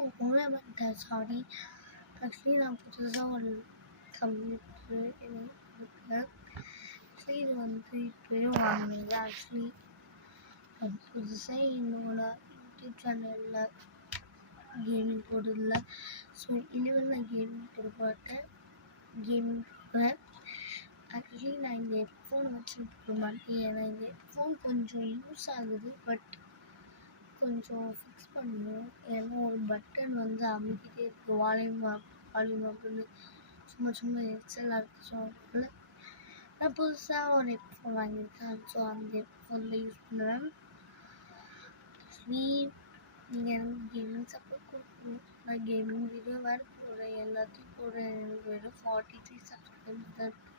Sorry. Actually நான் புதுசாக ஒரு கம்ப்யூட்டர் இருக்கேன். ஆக்சுவலி இது வந்து இப்போயும் வாங்கினது. ஆக்சுவலி அது புதுசாக என்னோட யூடியூப் சேனலில் கேமிங் போடுறதில்ல. ஸோ இனிமேல் நான் கேமிங் போட மாட்டேன். கேமிங் போடுவேன். ஆக்சுவலி நான் இந்த ஹெட்ஃபோன் வச்சு போட மாட்டேன். ஏன்னா இந்த ஹெட்ஃபோன் கொஞ்சம் யூஸ் ஆகுது. பட் கொஞ்சம் ஃபிக்ஸ் பண்ணணும். ஏன்னா ஒரு பட்டன் வந்து அமைக்கிட்டே இருக்குது. வால்யூம் அப்படின்னு சும்மா எரிச்சலாக இருக்குது. ஸோ அதனால நான் புதுசாக ஒரு ஹெட்ஃபோன் வாங்கியிருக்கேன். ஸோ அந்த ஹெட்ஃபோனில் யூஸ் பண்ணுவேன். ஆக்சுவலி நீங்கள் எனக்கு கேமிங் சப்போர்ட் கொடுக்கணும். நான் கேமிங் வீடியோ வேறு போடுறேன். எல்லாத்தையும் போடுறேன். எனக்கு வெறும் 43 சப்ஸ்கிரைபர்ஸ் தான் இருக்குது.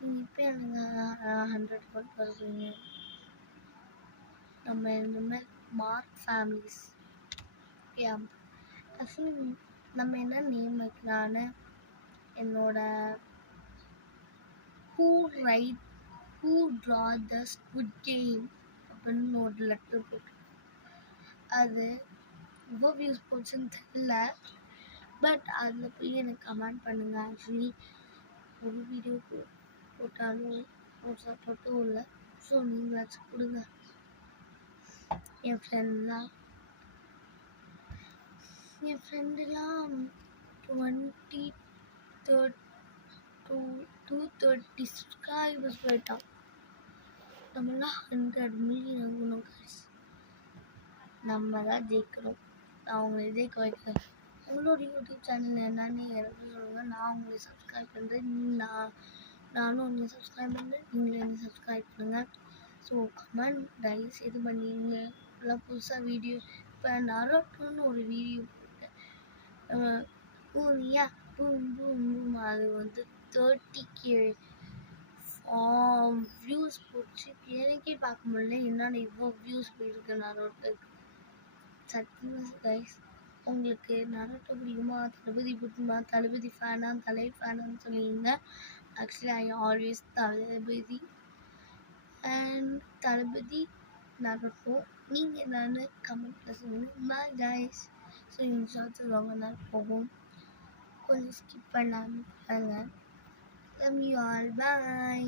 நீங்கள் இப்போ எனக்கு 100 கொண்டு வருவீங்க. நம்ம இனிமேல் மார்க் ஃபேமிலிஸ். ஆக்சுவலி நம்ம என்ன நேம் வைக்கலான்னு என்னோட who draw the squid game அப்படின்னு ஒரு லெட்டர் போட்டு அது ரொம்ப வியூஸ் போச்சுன்னு தெரியல. பட் அதில் போய் எனக்கு கமெண்ட் பண்ணுங்கள். ஆக்சுவலி ஒரு வீடியோ போட்டாலும் ஒரு சப்போர்ட்டும் இல்லை. ஸோ நீங்களாச்சும் கொடுங்க. என் ஃப்ரெண்டெலாம் 230 சப்ஸ்கிரைபர்ஸ் போயிட்டான். நம்மளாம் 100 மில்லியன் ஆகணும் கைஸ். நம்ம தான் ஜெயிக்கணும். நான் உங்களை ஜெயிக்க வைக்கிறேன். உங்களோட யூடியூப் சேனல் என்னன்னு எனக்கு சொல்லுங்கள். நான் உங்களை சப்ஸ்கிரைப் பண்ணுறேன். நானும் உங்களை சப்ஸ்கிரைப் பண்ணுறேன். நீங்களும் என்னை சப்ஸ்கிரைப் பண்ணுங்கள். ஸோ கமெண்ட் ரைஸ் இது பண்ணிடுங்க. இப்போலாம் புதுசாக வீடியோ இப்போ நரோட்டோன்னு ஒரு வீடியோ போட்டேன். பூனியா பூம் பூம் பூம் அது வந்து 30K வியூஸ் போச்சு. எனக்கே பார்க்க முடியல. என்னால் இவ்வளோ வியூஸ் போயிருக்கு நரோட்டோக்கு. சத்தியமாக கைஸ், உங்களுக்கு நரோட்டோ பிடிக்குமா, தளபதி பிடிக்குமா, தளபதி ஃபேனா, தலை ஃபேனான்னு சொல்லிங்க. Actually I always Thalapathy and Thalapathy Naruto. நீங்கள் என்னன்னு கமெண்ட்டில் சொல்லுங்கள். Bye guys. ஸோ இந்த ஷார்ட்ஸ் ரொம்ப நேரம் போகும். கொஞ்சம் ஸ்கிப் பண்ணாமல் பாருங்கள். Love you all. பாய்.